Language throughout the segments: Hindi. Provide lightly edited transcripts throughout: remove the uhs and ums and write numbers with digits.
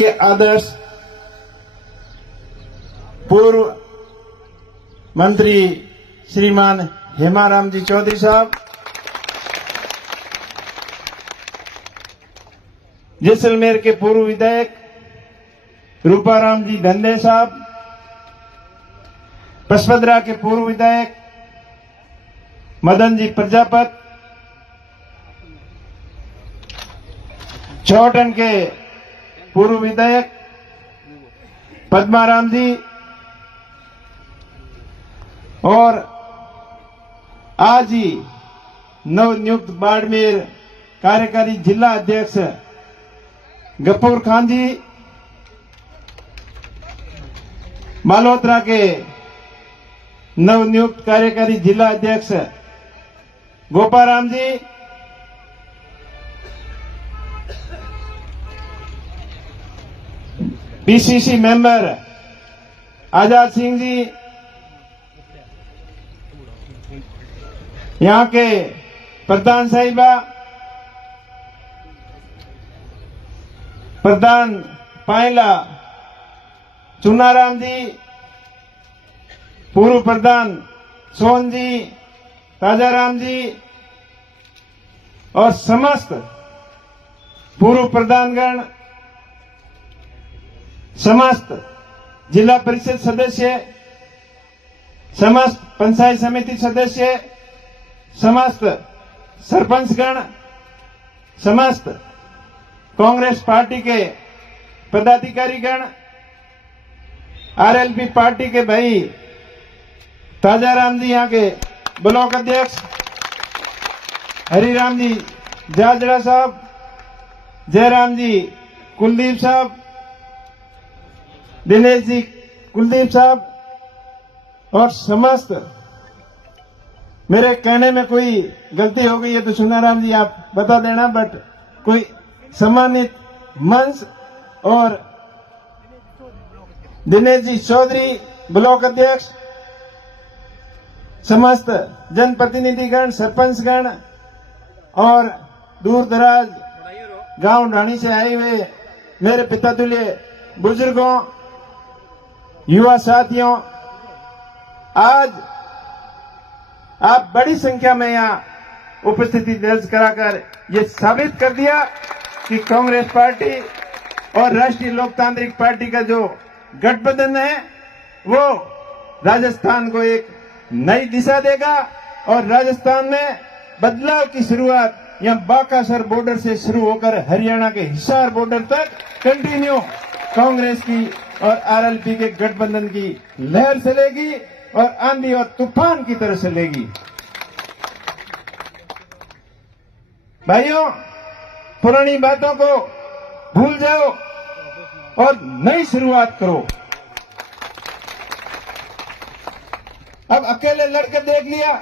के आदर्श पूर्व मंत्री श्रीमान हेमाराम जी चौधरी साहब, जैसलमेर के पूर्व विधायक रूपाराम जी धंधे साहब, पचपदरा के पूर्व विधायक मदन जी प्रजापत, चौटन के पूर्व विधायक पद्माराम जी और आज ही नवनियुक्त बाड़मेर कार्यकारी जिला अध्यक्ष गफूर खान जी, मालहोत्रा के नवनियुक्त कार्यकारी जिला अध्यक्ष गोपाराम जी, पीसीसी मेंबर आजाद सिंह जी, यहाँ के प्रधान साहिबा, प्रधान पायला चुनाराम जी, पूर्व प्रधान सोहन जी, राजाराम जी और समस्त पूर्व प्रधानगण, समस्त जिला परिषद सदस्य, समस्त पंचायत समिति सदस्य, समस्त सरपंचगण, समस्त कांग्रेस पार्टी के पदाधिकारीगण, आरएलपी पार्टी के भाई ताजाराम जी यहाँ के ब्लॉक अध्यक्ष, हरिराम जी जाजरा साहब, जयराम जी कुलदीप साहब, दिनेश जी कुलदीप साहब और समस्त, मेरे कहने में कोई गलती हो गई है तो सुनाराम जी आप बता देना, बट कोई सम्मानित मंच और दिनेश जी चौधरी ब्लॉक अध्यक्ष, समस्त जनप्रतिनिधिगण, सरपंचगण और दूर दराज गांव ढाणी से आए हुए मेरे पिता तुल्य बुजुर्गों, युवा साथियों, आज आप बड़ी संख्या में यहाँ उपस्थिति दर्ज कराकर ये साबित कर दिया कि कांग्रेस पार्टी और राष्ट्रीय लोकतांत्रिक पार्टी का जो गठबंधन है वो राजस्थान को एक नई दिशा देगा और राजस्थान में बदलाव की शुरुआत यहाँ बाकासर बॉर्डर से शुरू होकर हरियाणा के हिसार बॉर्डर तक कंटिन्यू कांग्रेस की और आरएलपी के गठबंधन की लहर चलेगी और आंधी और तूफान की तरह चलेगी। भाइयों, पुरानी बातों को भूल जाओ और नई शुरुआत करो। अब अकेले लड़के देख लिया,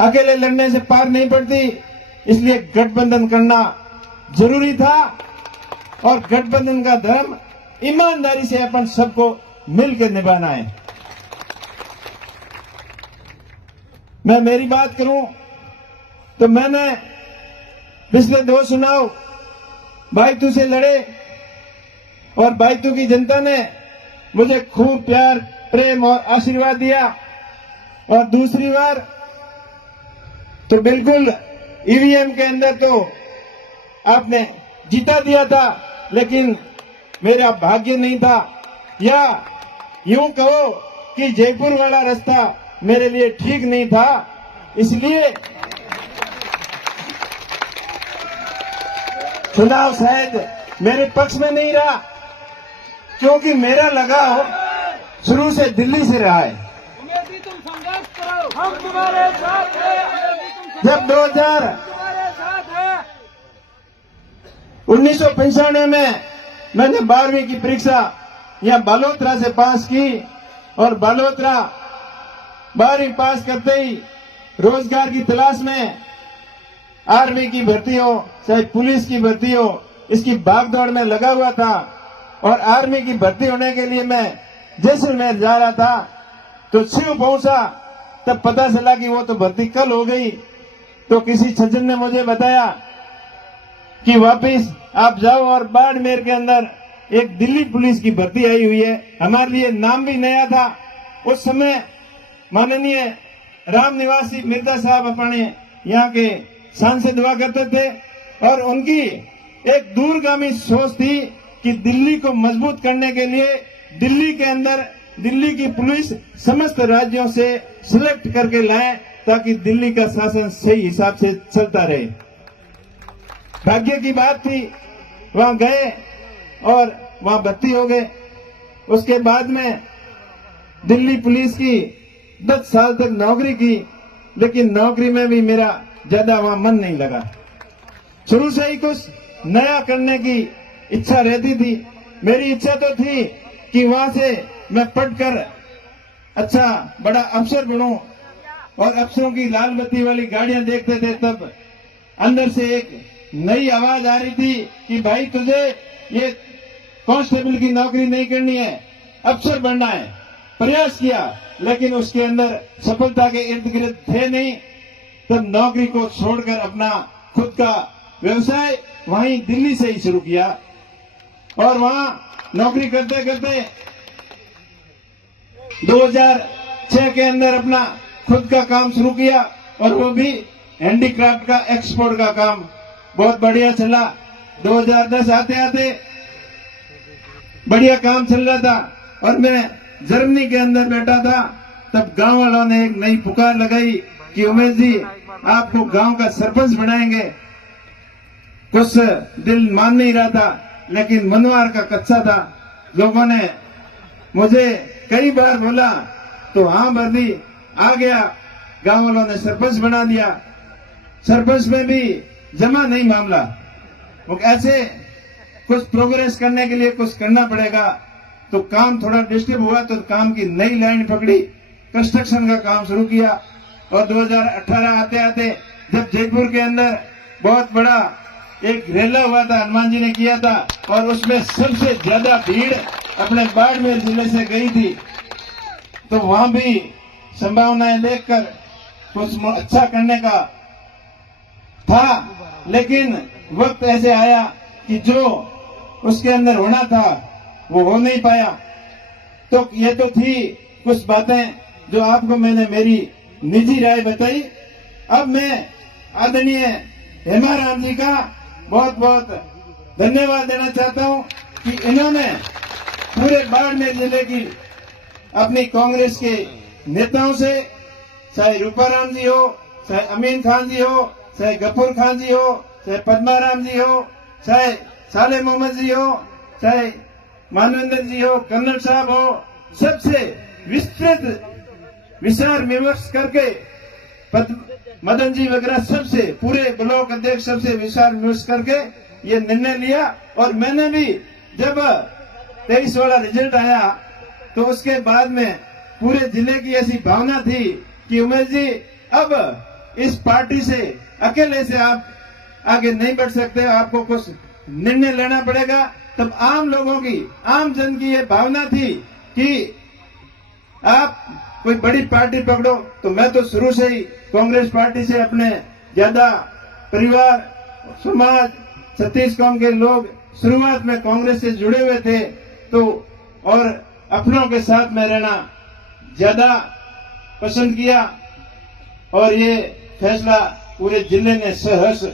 अकेले लड़ने से पार नहीं पड़ती, इसलिए गठबंधन करना जरूरी था और गठबंधन का धर्म ईमानदारी से अपन सबको मिलकर निभाना है। मैं मेरी बात करूं तो मैंने पिछले 2 चुनाव भाईतू से लड़े और भाईतू की जनता ने मुझे खूब प्यार, प्रेम और आशीर्वाद दिया और दूसरी बार तो बिल्कुल ईवीएम के अंदर तो आपने जीता दिया था, लेकिन मेरा भाग्य नहीं था, या यूं कहो कि जयपुर वाला रास्ता मेरे लिए ठीक नहीं था, इसलिए चुनाव शायद मेरे पक्ष में नहीं रहा, क्योंकि मेरा लगाव शुरू से दिल्ली से रहा है। तुम संघर्ष करो, हम तुम्हारे साथ हैं। जब 1995 में मैंने 12वीं की परीक्षा यहाँ बालोतरा से पास की और बालोतरा 12वीं पास करते ही रोजगार की तलाश में आर्मी की भर्ती हो चाहे पुलिस की भर्ती हो, इसकी भागदौड़ में लगा हुआ था और आर्मी की भर्ती होने के लिए मैं जैसलमेर जा रहा था तो शिव पहुंचा, तब पता चला कि वो तो भर्ती कल हो गई। तो किसी सज्जन ने मुझे बताया कि वापस आप जाओ और बाड़मेर के अंदर एक दिल्ली पुलिस की भर्ती आई हुई है। हमारे लिए नाम भी नया था। उस समय माननीय राम निवासी मिर्जा साहब अपने यहाँ के सांसद हुआ करते थे और उनकी एक दूरगामी सोच थी कि दिल्ली को मजबूत करने के लिए दिल्ली के अंदर दिल्ली की पुलिस समस्त राज्यों से सिलेक्ट करके लाए ताकि दिल्ली का शासन सही हिसाब से चलता रहे। भाग्य की बात थी, वहां गए और वहां भर्ती हो गए। उसके बाद में दिल्ली पुलिस की 10 साल तक नौकरी की, लेकिन नौकरी में भी मेरा ज्यादा वहां मन नहीं लगा। शुरू से ही कुछ नया करने की इच्छा रहती थी। मेरी इच्छा तो थी कि वहां से मैं पढ़कर अच्छा बड़ा अफसर बनूं और अफसरों की लाल बत्ती वाली गाड़ियां देखते थे, तब अंदर से एक नई आवाज आ रही थी कि भाई तुझे ये कांस्टेबल की नौकरी नहीं करनी है, अफसर बनना है। प्रयास किया लेकिन उसके अंदर सफलता के इर्द गिर्द थे नहीं। तब नौकरी को छोड़कर अपना खुद का व्यवसाय वहीं दिल्ली से ही शुरू किया और वहां नौकरी करते करते 2006 के अंदर अपना खुद का काम शुरू किया और वो भी हैंडीक्राफ्ट का एक्सपोर्ट का काम बहुत बढ़िया चला। 2010 आते आते बढ़िया काम चल रहा था और मैं जर्मनी के अंदर बैठा था। तब गांव वालों ने एक नई पुकार लगाई कि उमेश जी आपको गांव का सरपंच बनाएंगे। कुछ दिल मान नहीं रहा था लेकिन मनवार का कच्चा था। लोगों ने मुझे कई बार बोला तो हाँ भर दी, आ गया। गांव वालों ने सरपंच बना दिया। सरपंच में भी जमा नहीं मामला। ऐसे कुछ प्रोग्रेस करने के लिए कुछ करना पड़ेगा। तो काम थोड़ा डिस्टर्ब हुआ तो काम की नई लाइन पकड़ी, कंस्ट्रक्शन का काम शुरू किया और 2018 आते आते जब जयपुर के अंदर बहुत बड़ा एक रेला हुआ था, हनुमान जी ने किया था और उसमें सबसे ज्यादा भीड़ अपने बाड़मेर जिले से गई थी, तो वहां भी संभावनाएं देखकर कुछ अच्छा करने का था। लेकिन वक्त ऐसे आया कि जो उसके अंदर होना था वो हो नहीं पाया। तो ये तो थी कुछ बातें जो आपको मैंने मेरी निजी राय बताई। अब मैं आदरणीय हेमाराम जी का बहुत बहुत धन्यवाद देना चाहता हूं कि इन्होंने पूरे बाड़मेर जिले की अपनी कांग्रेस के नेताओं से, चाहे रूपाराम जी हो, चाहे अमीन खान जी हो, चाहे गफूर खान जी हो, चाहे पद्माराम जी हो, चाहे साले मोहम्मद जी हो, चाहे मानवेंद्र जी हो, कन्नड़ साहब हो, सबसे विस्तृत विचार विमर्श करके मदन जी वगैरह सबसे पूरे ब्लॉक अध्यक्ष सबसे विचार विमर्श करके ये निर्णय लिया। और मैंने भी जब 23 वाला रिजल्ट आया तो उसके बाद में पूरे जिले की ऐसी भावना थी कि उमेश जी अब इस पार्टी से अकेले से आप आगे नहीं बढ़ सकते, आपको कुछ निर्णय लेना पड़ेगा। तब आम लोगों की, आम जन की ये भावना थी कि आप कोई बड़ी पार्टी पकड़ो। तो मैं तो शुरू से ही कांग्रेस पार्टी से अपने ज्यादा परिवार, समाज, छत्तीस कौम के लोग शुरुआत में कांग्रेस से जुड़े हुए थे, तो और अपनों के साथ में रहना ज्यादा पसंद किया और ये फैसला पूरे जिले ने सहर्ष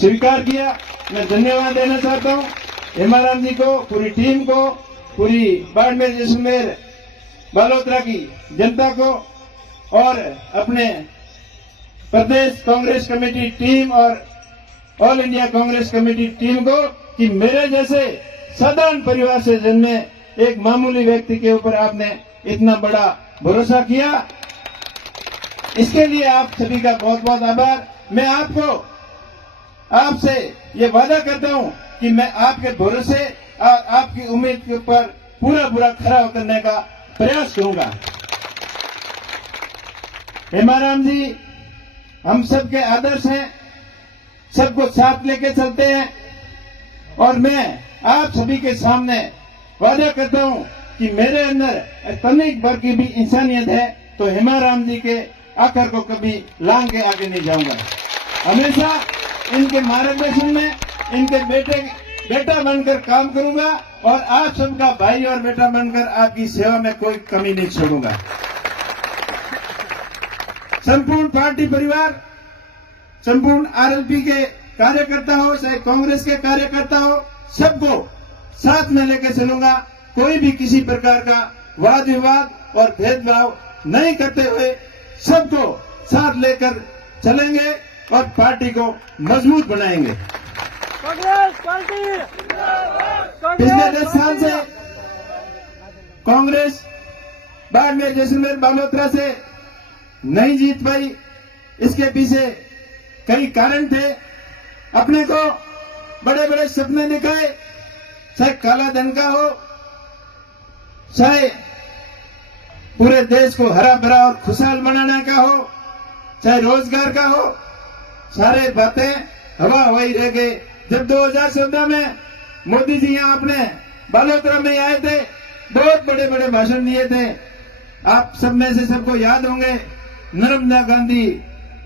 स्वीकार किया। मैं धन्यवाद देना चाहता हूं हेमाराम जी को, पूरी टीम को, पूरी बाड़मेर जैसलमेर बालोतरा की जनता को और अपने प्रदेश कांग्रेस कमेटी टीम और all India Congress committee team को कि मेरे जैसे साधारण परिवार से जन्मे एक मामूली व्यक्ति के ऊपर आपने इतना बड़ा भरोसा किया। इसके लिए आप सभी का बहुत बहुत आभार। मैं आपसे ये वादा करता हूं कि मैं आपके भरोसे और आपकी उम्मीद के ऊपर पूरा खरा उतरने का प्रयास करूंगा। हेमाराम जी हम सबके आदर्श हैं, सबको साथ लेके चलते हैं और मैं आप सभी के सामने वादा करता हूं कि मेरे अंदर तनिक भर की भी इंसानियत है तो हेमाराम जी के आकर को कभी लांग के आगे नहीं जाऊंगा। हमेशा इनके मार्गदर्शन में इनके बेटा बनकर काम करूंगा और आप सबका भाई और बेटा बनकर आपकी सेवा में कोई कमी नहीं छोड़ूंगा। संपूर्ण पार्टी परिवार, संपूर्ण आरएलपी के कार्यकर्ता हो चाहे कांग्रेस के कार्यकर्ता हो, सबको साथ में लेकर चलूंगा। कोई भी किसी प्रकार का वाद विवाद और भेदभाव नहीं करते हुए सबको साथ लेकर चलेंगे और पार्टी को मजबूत बनाएंगे। कांग्रेस पार्टी पिछले 10 साल से कांग्रेस बाड़मेर, जैसलमेर, बालोतरा से नहीं जीत पाई। इसके पीछे कई कारण थे। अपने को बड़े बड़े सपने दिखाए, चाहे काला धन का हो, चाहे पूरे देश को हरा भरा और खुशहाल बनाने का हो, चाहे रोजगार का हो, सारे बातें हवा हवाई रह गए। जब 2014 में मोदी जी यहाँ अपने बालोतरा में आए थे, बहुत बड़े बड़े भाषण दिए थे। आप सब में से सबको याद होंगे, नर्मदा गांधी,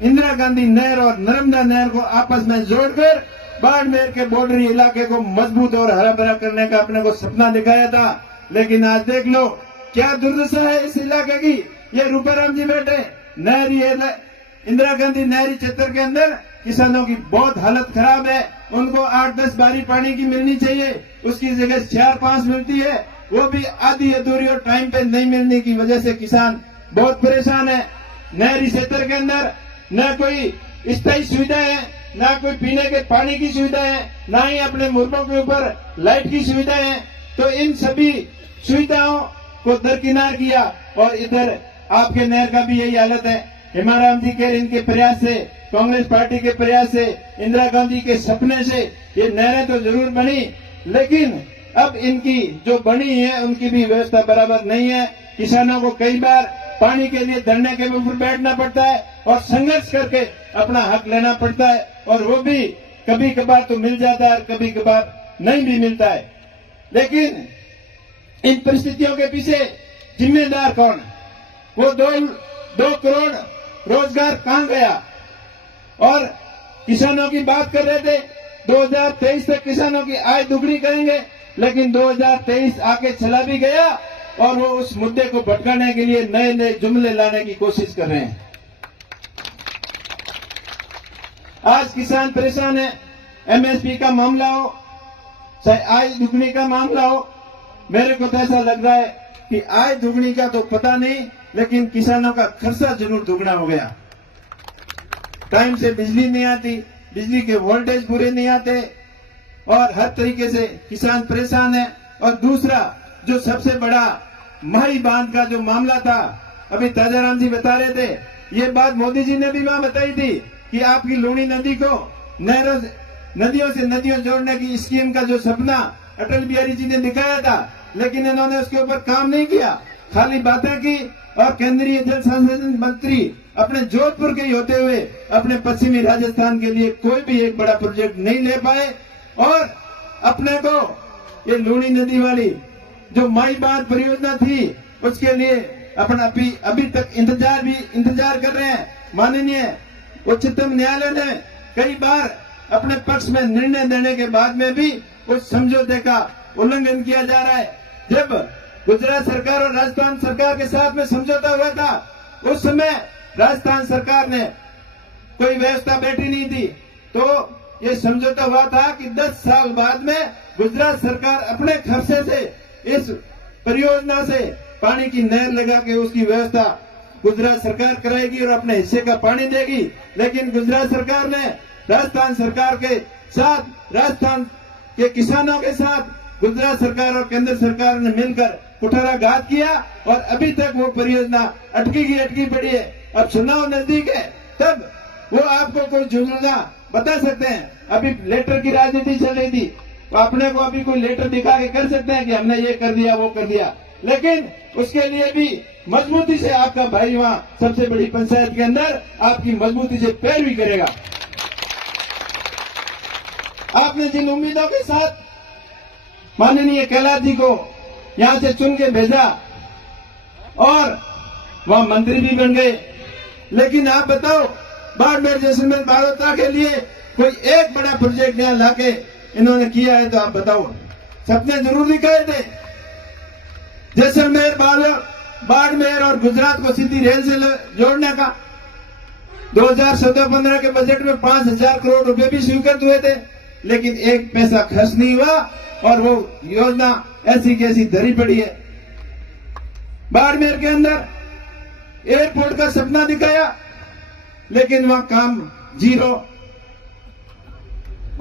इंदिरा गांधी नहर और नर्मदा नहर को आपस में जोड़कर बाड़मेर के बॉर्डरी इलाके को मजबूत और हरा भरा करने का अपने को सपना दिखाया था। लेकिन आज देख लो क्या दुर्दशा है इस इलाके की। ये रूपाराम जी बैठे, नहरी इंदिरा गांधी नहरी क्षेत्र के अंदर किसानों की बहुत हालत खराब है। उनको 8-10 बारी पानी की मिलनी चाहिए, उसकी जगह 4-5 मिलती है, वो भी आधी अधूरी और टाइम पे नहीं मिलने की वजह से किसान बहुत परेशान है। नहरी क्षेत्र के अंदर न कोई स्थायी सुविधा है, न कोई पीने के पानी की सुविधा है, न ही अपने मुर्गों के ऊपर लाइट की सुविधा है। तो इन सभी सुविधाओं को दरकिनार किया और इधर आपके नहर का भी यही हालत है। हेमाराम जी के इनके प्रयास से, कांग्रेस पार्टी के प्रयास से, इंदिरा गांधी के सपने से ये नहरें तो जरूर बनी, लेकिन अब इनकी जो बनी है उनकी भी व्यवस्था बराबर नहीं है। किसानों को कई बार पानी के लिए धरने के ऊपर बैठना पड़ता है और संघर्ष करके अपना हक लेना पड़ता है, और वो भी कभी कभार तो मिल जाता है और कभी कभार नहीं भी मिलता है। लेकिन इन परिस्थितियों के पीछे जिम्मेदार कौन? वो 2 करोड़ रोजगार कहां गया? और किसानों की बात कर रहे थे 2023 तक किसानों की आय दुगनी करेंगे, लेकिन 2023 आके चला भी गया और वो उस मुद्दे को भटकाने के लिए नए नए जुमले लाने की कोशिश कर रहे हैं। आज किसान परेशान है। एमएसपी का मामला हो चाहे आय दुगनी का मामला हो, मेरे को तो ऐसा लग रहा है कि आय दुगनी का तो पता नहीं, लेकिन किसानों का खर्चा जरूर दुगना हो गया। टाइम से बिजली नहीं आती, बिजली के वोल्टेज पूरे नहीं आते और हर तरीके से किसान परेशान है। और दूसरा जो सबसे बड़ा माही बांध का जो मामला था, अभी ताजाराम जी बता रहे थे, ये बात मोदी जी ने भी वहां बताई थी कि आपकी लूणी नदी को नदियों से नदियों जोड़ने की स्कीम का जो सपना अटल बिहारी जी ने दिखाया था, लेकिन इन्होंने उसके ऊपर काम नहीं किया, खाली बातें की। और केंद्रीय जल संसाधन मंत्री अपने जोधपुर के ही होते हुए अपने पश्चिमी राजस्थान के लिए कोई भी एक बड़ा प्रोजेक्ट नहीं ले पाए। और अपने को ये लूणी नदी वाली जो माई बांध परियोजना थी उसके लिए अपना अभी तक इंतजार कर रहे हैं। माननीय उच्चतम न्यायालय ने कई बार अपने पक्ष में निर्णय देने के बाद में भी उस समझौते का उल्लंघन किया जा रहा है। जब गुजरात सरकार और राजस्थान सरकार के साथ में समझौता हुआ था, उस समय राजस्थान सरकार ने कोई व्यवस्था बैठी नहीं थी, तो ये समझौता हुआ था कि 10 साल बाद में गुजरात सरकार अपने खर्चे से इस परियोजना से पानी की नहर लगा के उसकी व्यवस्था गुजरात सरकार कराएगी और अपने हिस्से का पानी देगी। लेकिन गुजरात सरकार ने राजस्थान सरकार के साथ, राजस्थान के किसानों के साथ गुजरात सरकार और केंद्र सरकार ने मिलकर कुठाराघात किया और अभी तक वो परियोजना अटकी पड़ी है। अब चुनाव नजदीक है, तब वो आपको कोई जुमला बता सकते हैं। अभी लेटर की राजनीति चल रही थी, तो अपने को अभी कोई लेटर दिखा के कर सकते हैं कि हमने ये कर दिया वो कर दिया, लेकिन उसके लिए भी मजबूती से आपका भाई वहां सबसे बड़ी पंचायत के अंदर आपकी मजबूती से पैरवी करेगा। आपने जिन उम्मीदों के साथ माननीय कैलाश जी को यहां से चुन के भेजा और वहां मंत्री भी बन गए, लेकिन आप बताओ बाड़मेर, जैसलमेर, बालोतरा के लिए कोई एक बड़ा प्रोजेक्ट यहां लाके इन्होंने किया है तो आप बताओ। सपने जरूर दिखाए थे, जैसलमेर, बाड़मेर और गुजरात को सीधी रेल से जोड़ने का। 2014-15 के बजट में 5,000 करोड़ रुपए भी स्वीकृत हुए थे, लेकिन एक पैसा खर्च नहीं हुआ और वो योजना ऐसी कैसी धरी पड़ी है। बाड़मेर के अंदर एयरपोर्ट का सपना दिखाया, लेकिन वहां काम जीरो।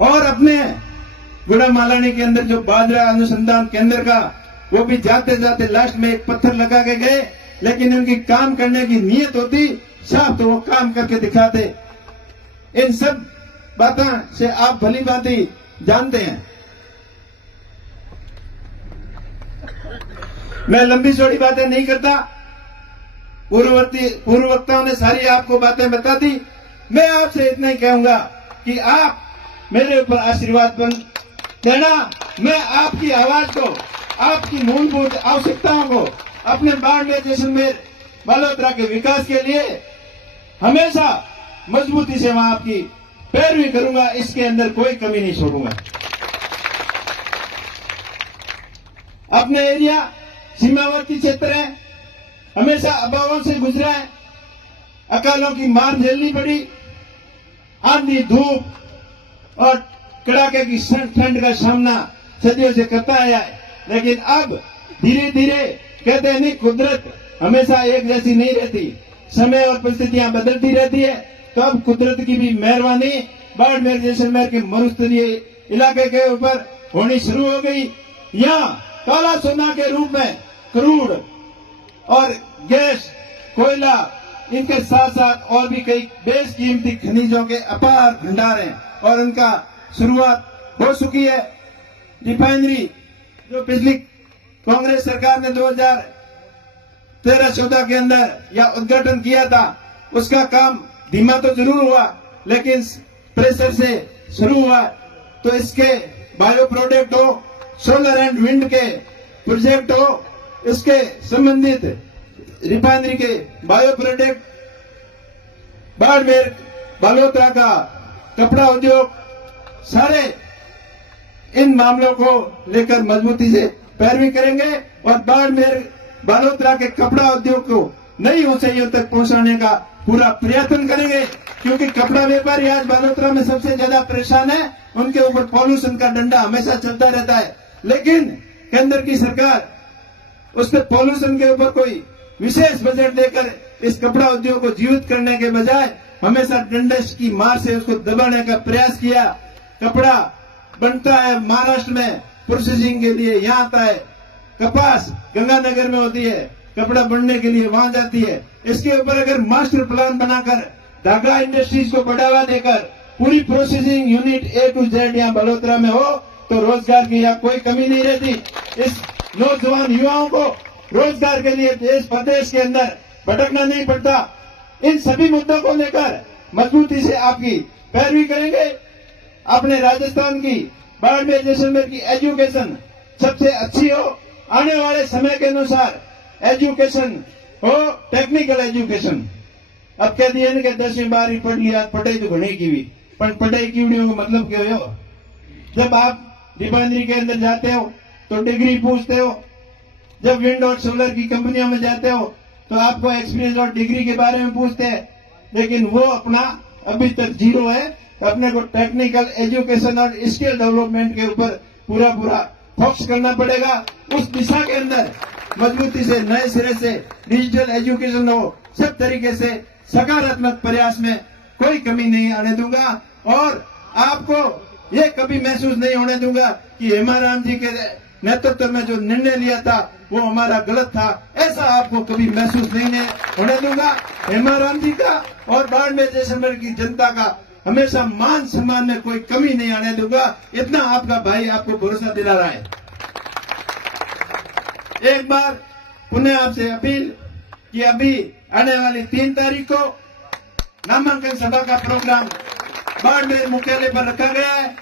और अपने गुड़ामालानी के अंदर जो बाजरा अनुसंधान केंद्र का, वो भी जाते जाते लास्ट में एक पत्थर लगा के गए, लेकिन उनकी काम करने की नीयत होती साफ तो वो काम करके दिखाते। इन सब बातों से आप भली भांति जानते हैं। मैं लंबी चौड़ी बातें नहीं करता, पूर्व वक्ताओं ने सारी आपको बातें बता दी। मैं आपसे इतना ही कहूंगा कि आप मेरे ऊपर आशीर्वाद देना। मैं आपकी आवाज को, आपकी मूलभूत आवश्यकताओं को अपने बाड़मेर, जैसलमेर, बालोतरा के विकास के लिए हमेशा मजबूती से वहां आपकी पैरवी करूंगा। इसके अंदर कोई कमी नहीं छोड़ूंगा। अपने एरिया सीमावर्ती क्षेत्र है, हमेशा अभावों से गुजरा है, अकालों की मार झेलनी पड़ी, आंधी, धूप और कड़ाके की ठंड का सामना सदियों से करता आया है। लेकिन अब धीरे धीरे कहते हैं नहीं, कुदरत हमेशा एक जैसी नहीं रहती, समय और परिस्थितियां बदलती रहती है। तो अब कुदरत की भी मेहरबानी बाड़मेर, जैसलमेर के मरुस्थलीय इलाके के ऊपर होनी शुरू हो गई। यहाँ काला सोना के रूप में क्रूड और गैस, कोयला, इनके साथ साथ और भी कई बेशकीमती खनिजों के अपार भंडार हैं और उनका शुरुआत हो चुकी है। रिफाइनरी जो पिछली कांग्रेस सरकार ने 2013-14 के अंदर या उद्घाटन किया था, उसका काम धीमा तो जरूर हुआ, लेकिन प्रेशर से शुरू हुआ। तो इसके बायो प्रोडक्ट हो, सोलर एंड विंड के प्रोजेक्ट हो, इसके संबंधित रिफाइनरी के बायो प्रोडक्ट, बाड़मेर, बालोतरा का कपड़ा उद्योग, सारे इन मामलों को लेकर मजबूती से पैरवी करेंगे और बाड़मेर, बालोतरा के कपड़ा उद्योग को नई ऊंचाइयों तक पहुंचाने का पूरा प्रयत्न करेंगे। क्योंकि कपड़ा व्यापारी आज बालोतरा में सबसे ज्यादा परेशान है, उनके ऊपर पॉल्यूशन का डंडा हमेशा चलता रहता है। लेकिन केंद्र की सरकार उसके पॉल्यूशन के ऊपर कोई विशेष बजट देकर इस कपड़ा उद्योग को जीवित करने के बजाय हमेशा डंडे की मार से उसको दबाने का प्रयास किया। कपड़ा बनता है महाराष्ट्र में प्रोसेसिंग के लिए, यहाँ आता है। कपास गंगानगर में होती है, कपड़ा बनने के लिए वहां जाती है। इसके ऊपर अगर मास्टर प्लान बनाकर धागा इंडस्ट्रीज को बढ़ावा देकर पूरी processing unit A to Z यहाँ बलोतरा में हो तो रोजगार की यहाँ कोई कमी नहीं रहती। इस नौजवान युवाओं को रोजगार के लिए देश प्रदेश के अंदर भटकना नहीं पड़ता। इन सभी मुद्दों को लेकर मजबूती से आपकी पैरवी करेंगे। अपने राजस्थान की, बाड़मेर, जैसलमेर की एजुकेशन सबसे अच्छी हो, आने वाले समय के अनुसार एजुकेशन हो, टेक्निकल एजुकेशन। अब कह दिया कि 10वीं 12वीं पढ़ लिया, पढ़ाई तो घनी की हुई, पर पढ़ाई की वीडियो का मतलब क्या हो? जब आप रिफाइनरी के अंदर जाते हो तो डिग्री पूछते हो, जब विंड और सोलर की कंपनियों में जाते हो तो आपको एक्सपीरियंस और डिग्री के बारे में पूछते हैं। लेकिन वो अपना अभी तक जीरो है। तो अपने को टेक्निकल एजुकेशन और स्किल डेवलपमेंट के ऊपर पूरा फोकस करना पड़ेगा। उस दिशा के अंदर मजबूती से नए सिरे से डिजिटल एजुकेशन हो, सब तरीके से सकारात्मक प्रयास में कोई कमी नहीं आने दूंगा। और आपको ये कभी महसूस नहीं होने दूंगा कि हेमाराम जी के नेतृत्व में जो निर्णय लिया था वो हमारा गलत था, ऐसा आपको कभी महसूस नहीं होने दूंगा। हेमाराम जी का और बाड़मेर, जैसलमेर की जनता का हमेशा मान सम्मान में कोई कमी नहीं आने दूंगा। इतना आपका भाई आपको भरोसा दिला रहा है। एक बार पुनः आपसे अपील कि अभी आने वाली 3 तारीख को नामांकन सभा का प्रोग्राम बाड़मेर मुख्यालय पर रखा गया है।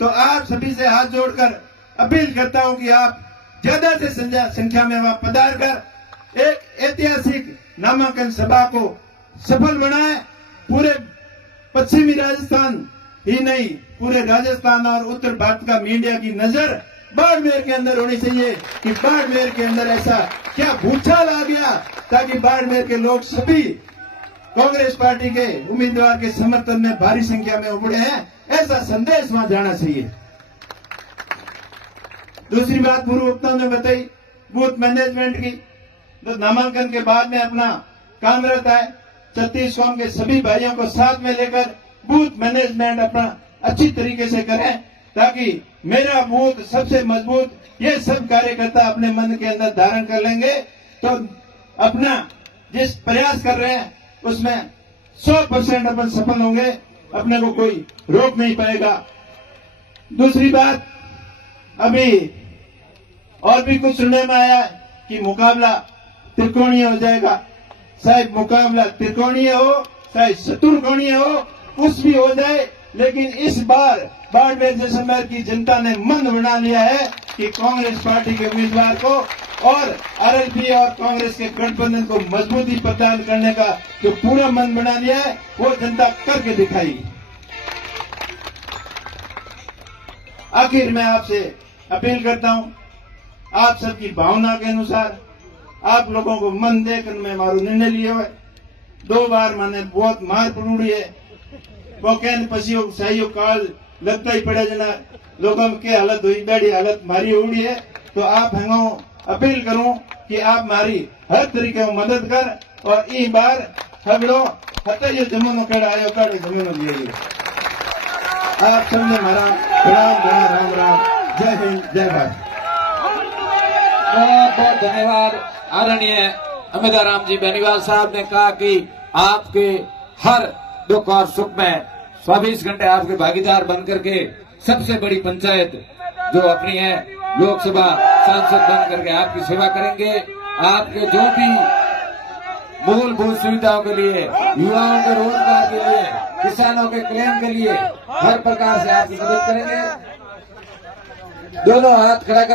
तो आप सभी से हाथ जोड़कर अपील करता हूं कि आप ज्यादा से संख्या में वहां पधार कर एक ऐतिहासिक नामांकन सभा को सफल बनाएं। पूरे पश्चिमी राजस्थान, ही नहीं पूरे राजस्थान और उत्तर भारत का मीडिया की नजर बाड़मेर के अंदर होनी चाहिए कि बाड़मेर के अंदर ऐसा क्या भूचाल आ गया ताकि बाड़मेर के लोग सभी कांग्रेस पार्टी के उम्मीदवार के समर्थन में भारी संख्या में उमड़े हैं, ऐसा संदेश वहां जाना चाहिए। दूसरी बात पूर्व वक्ताओं ने बताई बूथ मैनेजमेंट की, तो नामांकन के बाद में अपना काम रहता है। 36 कौम के सभी भाइयों को साथ में लेकर बूथ मैनेजमेंट अपना अच्छी तरीके से करें ताकि मेरा बूथ सबसे मजबूत, ये सब कार्यकर्ता अपने मन के अंदर धारण कर लेंगे तो अपना जिस प्रयास कर रहे हैं उसमें 100% अपन सफल होंगे, अपने को कोई रोक नहीं पाएगा। दूसरी बात, अभी और भी कुछ सुनने में आया है कि मुकाबला त्रिकोणीय हो जाएगा। साहब मुकाबला त्रिकोणीय हो चाहे चतुर्कोणीय हो, कुछ भी हो जाए, लेकिन इस बार बाड़मेर जैसलमेर की जनता ने मन बना लिया है कि कांग्रेस पार्टी के उम्मीदवार को और आरएलपी और कांग्रेस के गठबंधन को मजबूती प्रदान करने का जो पूरा मन बना लिया है वो जनता करके दिखाएगी। आखिर मैं आपसे अपील करता हूं, आप सबकी भावना के अनुसार आप लोगों को मन देकर मैं मारू निर्णय लिया है। 2 बार मैंने बहुत मार पड़ी है, वो कहन पसी सही काल लगता ही पड़े जना लोगों की हालत हुई बैठी हालत मारी उड़ी है। तो आप हंगो अपील करूं कि आप मारी हर तरीके में मदद कर और ई बार हगड़ो हते जो जमुनो केड़ा आयो काड़े जमुनो लिए। आप सबने हमारा राम राम, जय हिंद, जय भारत। बहुत बहुत धन्यवाद। आदरणीय अमिताराम जी बेनीवाल साहब ने कहा कि आपके हर दुख और सुख में 24 घंटे आपके भागीदार बनकर के सबसे बड़ी पंचायत जो अपनी है लोकसभा सांसद बन करके आपकी सेवा करेंगे। आपके जो भी मूलभूत सुविधाओं के लिए, युवाओं के रोजगार के लिए, किसानों के कल्याण के लिए हर प्रकार से आपकी मदद करेंगे। दोनों हाथ खड़ा कर